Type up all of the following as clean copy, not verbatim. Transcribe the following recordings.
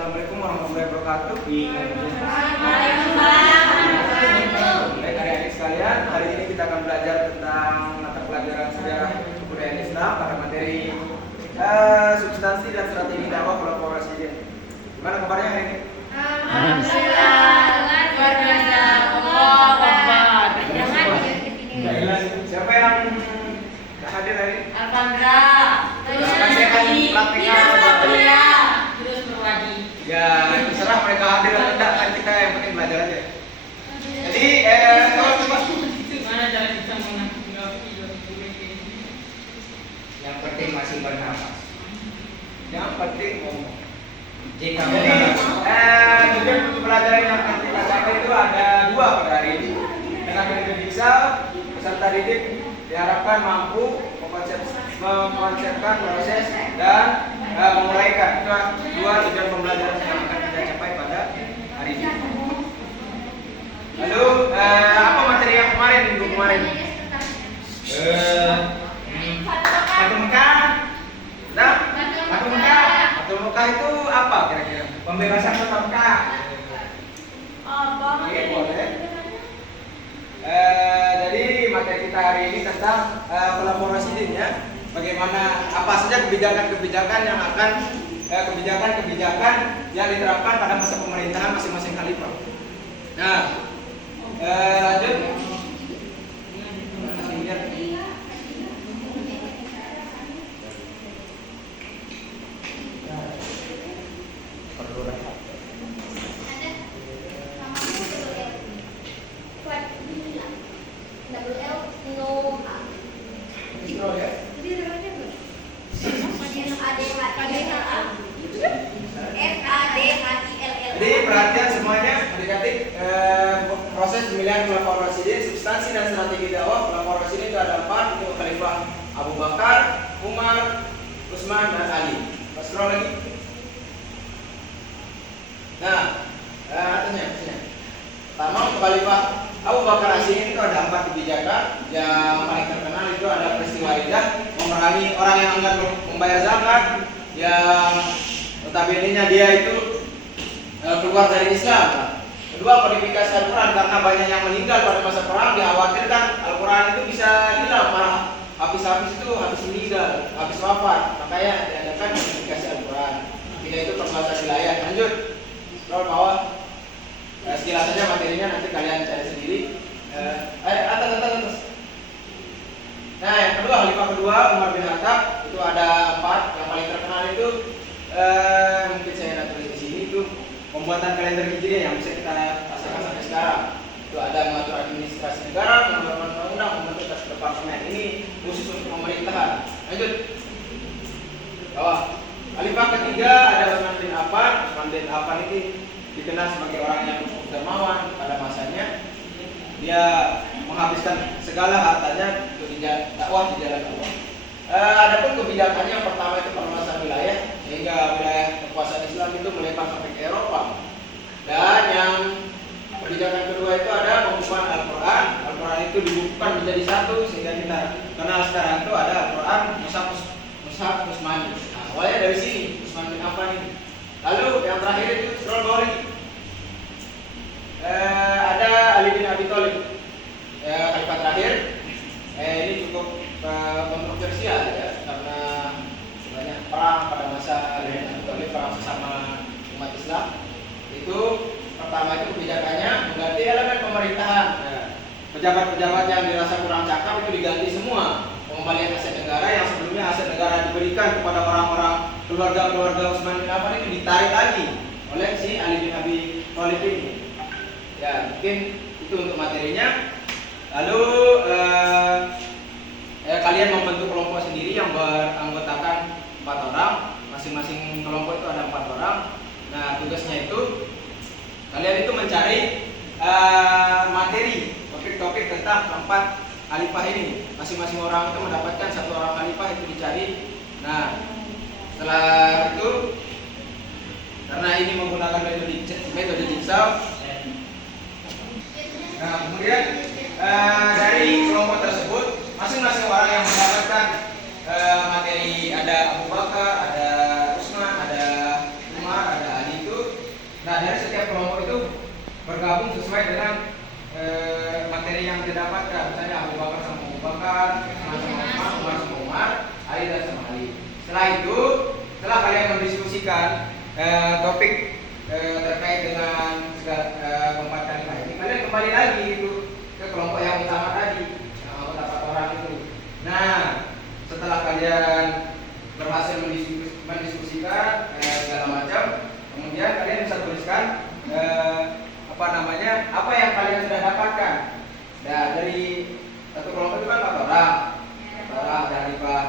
Assalamualaikum warahmatullahi wabarakatuh. Baik adik-adik sekalian, hari ini kita akan belajar tentang mata pelajaran sejarah kebudayaan Islam pada materi substansi dan strategi dakwah kolaborasi. Gimana kabarnya hari ini? Siapa yang hadir hari ini? Ya, terserah mereka hadir atau tidak, kan kita yang penting belajar aja. Jadi, yang penting masih bernafas. Yang penting ngomong. Jika tujuan pelajaran yang akan kita capai itu ada dua pada hari ini. Dengan bisa peserta didik diharapkan mampu mengkonsepkan proses dan menguraikan. Itu dua tujuan pembelajaran yang akan kita capai pada hari ini. Lalu apa materi yang kemarin minggu kemarin? Batu Mekah. Nah, Batu Mekah itu apa kira-kira? Pembebasan Kota Mekah. Oke, boleh. Jadi materi kita hari ini tentang kolaborasi din ya. Bagaimana apa saja kebijakan-kebijakan yang akan kebijakan-kebijakan yang diterapkan pada masa pemerintahan masing-masing khalifah. Nah, lanjut. Jadi perhatian semuanya adik-adik, proses pemilihan kolaborasi ini, substansi dan strategi dakwah kolaborasi ini itu ada 4, itu Khalifah Abu Bakar, Umar, Utsman dan Ali. Scroll lagi. Nah, atasnya. Pertama untuk Khalifah Abu Bakar As-Siddiq itu ada 4 kebijakan. Yang paling terkenal itu ada peristiwa Riddah, memerangi orang yang enggan membayar zakat, yang notabene-nya dia itu keluar dari Islam. Kedua, kodifikasi Al-Quran, karena banyak yang meninggal pada masa perang, dikhawatirkan Al-Quran itu bisa hilang, malah habis-habis itu habis meninggal, habis wafat, makanya diadakan kodifikasi Al-Quran. Tidak itu perluasan wilayah. Lanjut, scroll bawah. Sekilas saja materinya, nanti kalian cari sendiri. Atas. Nah, yang kedua, Khalifah kedua Umar bin Khattab, itu ada 4. Yang paling terkenal itu mungkin saya tidak tulis di sini, itu pembuatan kalender Hijriah yang bisa kita rasakan sampai sekarang. Itu ada mengatur administrasi negara, mengeluarkan undang-undang, membentuk departemen. Ini khusus untuk pemerintahan. Lanjut. Bawah. Khalifah ketiga ada Utsman bin Affan. Utsman bin Affan ini dikenal sebagai orang yang dermawan pada masanya. Dia menghabiskan segala hartanya untuk dakwah di jalan Allah. Adapun kebijakannya yang pertama itu perluasan wilayah, sehingga wilayah kekuasaan Islam itu melebar sampai ke Eropa. Dan yang kebijakan kedua itu ada pengukuhan Al-Quran. Al-Quran itu dibukukan menjadi satu, sehingga kita kenal sekarang itu ada Al-Quran Mushaf Utsmani. Nah, awalnya dari sini Utsman bin Affan ini. Lalu yang terakhir itu scroll bawah lagi. Ada Ali bin Abi Thalib, khalifah terakhir. Ini cukup kontroversial ya, karena banyak perang pada masa Ali bin Abi Thalib, perang sesama umat Islam. Itu pertama itu kebijakannya mengganti elemen pemerintahan. Pejabat-pejabat yang dirasa kurang cakap itu diganti semua. Pengembalian aset negara yang sebelumnya aset negara diberikan kepada orang-orang keluarga Utsman bin Affan itu ditarik lagi oleh si Ali bin Abi Thalib ini. Ya, mungkin itu untuk materinya. Lalu kalian membentuk kelompok sendiri yang beranggotakan 4 orang. Masing-masing kelompok itu ada 4 orang. Nah, tugasnya itu kalian itu mencari materi, topik-topik tentang 4 khalifah ini. Masing-masing orang itu mendapatkan 1 orang khalifah itu dicari. Nah, setelah itu karena ini menggunakan metode jigsaw. Nah, kemudian dari kelompok tersebut masing-masing orang yang mendapatkan materi, ada Abu Bakar, ada Utsman, ada Umar, ada Ali, itu Nah, dari setiap kelompok itu bergabung sesuai dengan materi yang didapatkan. Misalnya Abu Bakar sama Abu Bakar, Utsman sama Utsman, Umar sama Umar, Ali dan sama Ali. Setelah itu, setelah kalian mendiskusikan topik terkait dengan keempat kalimat ini, kalian kembali lagi itu ke kelompok yang utama tadi, yang anggota 4 orang itu. Nah, setelah kalian berhasil mendiskusikan segala macam, kemudian kalian bisa tuliskan apa yang kalian sudah dapatkan. Nah, dari satu kelompok itu kan 4 orang, dari Pak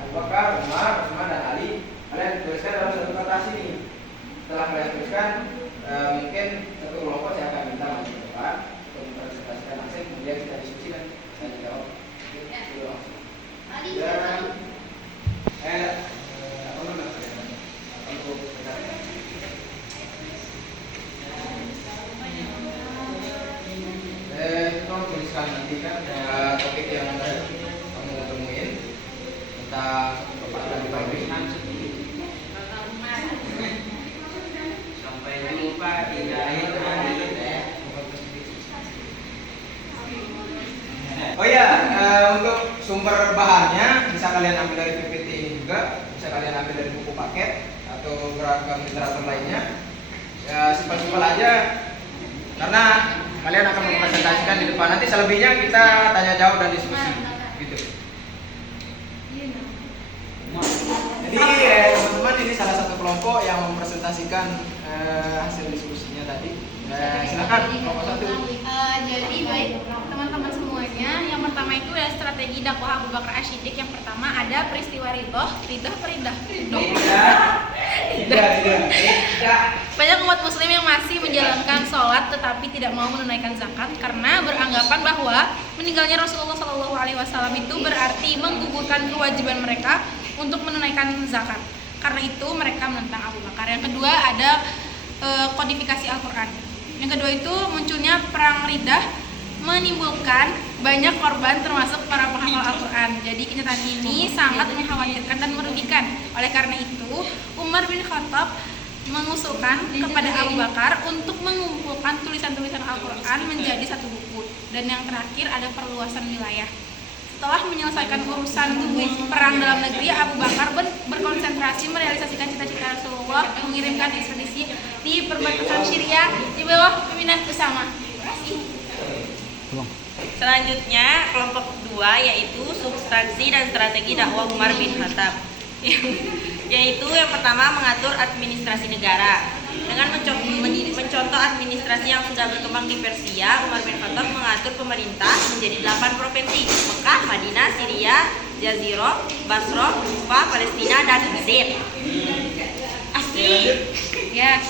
Abu Bakar, Umar, Utsman dan Ali. Kalian tuliskan dalam satu kertas ini. Setelah kalian tuliskan, mungkin satu kelompok saya akan minta maju ke depan untuk mempresentasikan langsung, kemudian kita diskusi dan saya jawab. Dan apa namanya? Kita tuliskan nanti kan topik yang kamu temuin tentang kepatuhan pabrik. Sampai jumpa di lain hari. Oh ya, untuk sumber bahannya bisa kalian ambil dari PPT ini juga, bisa kalian ambil dari buku paket atau beragam literatur lainnya. Ya, simpel-simpel aja, karena kalian akan mempresentasikan di depan. Nanti selebihnya kita tanya jawab dan diskusi, gitu. Jadi teman-teman, ini salah satu kelompok yang mempresentasikan hasil diskusinya tadi. Silakan kelompok 1. Jadi baik teman-teman semuanya, yang pertama itu ya strategi dakwah Abu Bakar As-Siddiq. Yang pertama ada peristiwa ridho. Banyak umat muslim yang masih menjalankan sholat tetapi tidak mau menunaikan zakat karena beranggapan bahwa meninggalnya Rasulullah SAW itu berarti menggugurkan kewajiban mereka untuk menunaikan zakat. Karena itu mereka menentang Abu Bakar. Yang kedua ada kodifikasi Al-Quran. Yang kedua itu munculnya perang Riddah menimbulkan banyak korban termasuk para penghafal Al-Quran. Jadi kenyataan ini sangat mengkhawatirkan dan merugikan. Oleh karena itu Umar bin Khattab mengusulkan kepada Abu Bakar untuk mengumpulkan tulisan-tulisan Al-Quran menjadi satu buku. Dan yang terakhir ada perluasan wilayah. Setelah menyelesaikan urusan perang dalam negeri, Abu Bakar berkonsentrasi merealisasikan cita-cita Rasulullah mengirimkan ekspedisi di perbatasan Syria di bawah pimpinan Usama. Selanjutnya kelompok 2 yaitu substansi dan strategi dakwah Umar bin Khattab. Yaitu yang pertama mengatur administrasi negara. Dengan mencontoh administrasi yang sudah berkembang di Persia, Umar bin Khattab mengatur pemerintah menjadi 8 provinsi: Mekah, Madinah, Syria, Jazirah, Basrah, Kufah, Palestina, dan Mesir. Asli. Ya.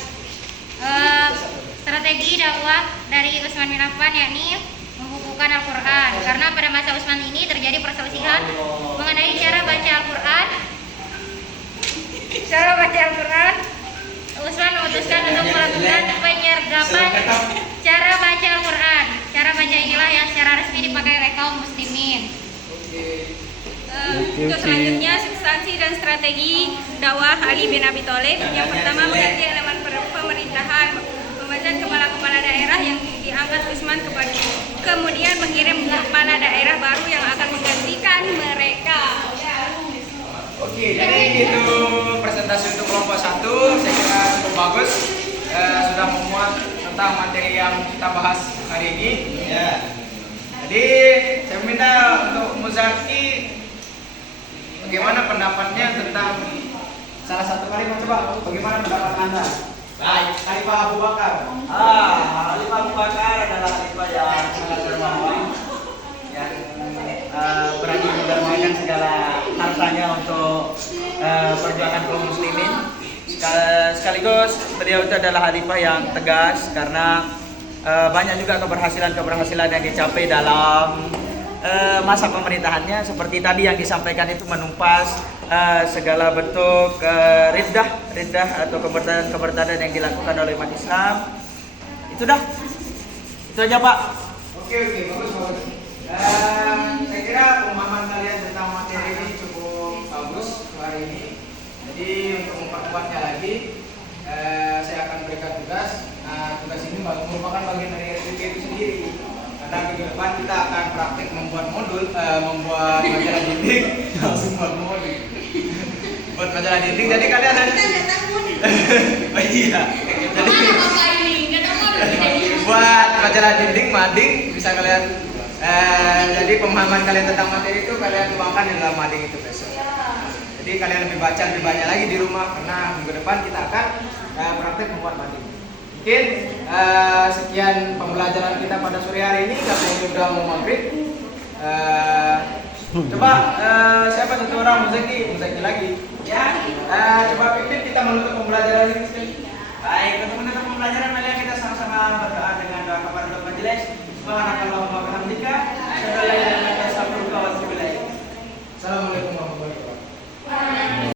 Strategi dakwah dari Utsman bin Affan yakni membukukan Al-Quran. Karena pada masa Utsman ini terjadi perselisihan mengenai cara baca Al-Quran. Utsman memutuskan untuk melakukan penyergapan cara baca Al-Quran. Cara baca inilah yang secara resmi dipakai oleh kaum muslimin. Untuk selanjutnya substansi dan strategi dakwah Ali bin Abi Thalib. Yang pertama mengganti elemen pemerintahan, memecah kepala-kepala daerah yang diangkat Utsman kepada, kemudian mengirim kepala daerah baru yang akan menggantikan mereka. Oke, jadi itu presentasi untuk kelompok 1. Saya kira cukup bagus, sudah memuat tentang materi yang kita bahas hari ini. Ya. Jadi saya minta untuk Muzaki, bagaimana pendapatnya tentang salah satu kalimat, coba bagaimana pendapat Anda? Baik, Khalifah Abu Bakar. Khalifah Abu Bakar adalah khalifah yang sangat dermawan, yang berani mendermakan segala hartanya untuk perjuangan kaum muslimin. Sekaligus beliau itu adalah khalifah yang tegas karena banyak juga keberhasilan yang dicapai dalam masa pemerintahannya, seperti tadi yang disampaikan itu menumpas segala bentuk riddah atau kebertadan yang dilakukan oleh umat Islam. Itu aja Pak. Oke, bagus. Saya kira pemahaman kalian tentang materi ini cukup bagus hari ini. Jadi untuk memperkuatnya lagi, saya akan praktik membuat membuat majalah dinding. Langsung buat modul. Buat majalah dinding. Jadi kalian nanti. Oh iya. Jadi buat majalah dinding, mading bisa kalian. Jadi pemahaman kalian tentang materi itu kalian tuangkan di dalam mading itu besok. Jadi kalian lebih banyak lagi di rumah karena minggu depan kita akan praktek membuat mading. Mungkin sekian pembelajaran kita pada sore hari ini karena ini udah mau maghrib. Coba siapa satu orang Muzaki lagi. Ya. Coba pimpin kita menutup pembelajaran ini sekali. Baik, untuk menutup pembelajaran mari kita sama-sama berdoa dengan doa kafaratul majelis. Subhanakallah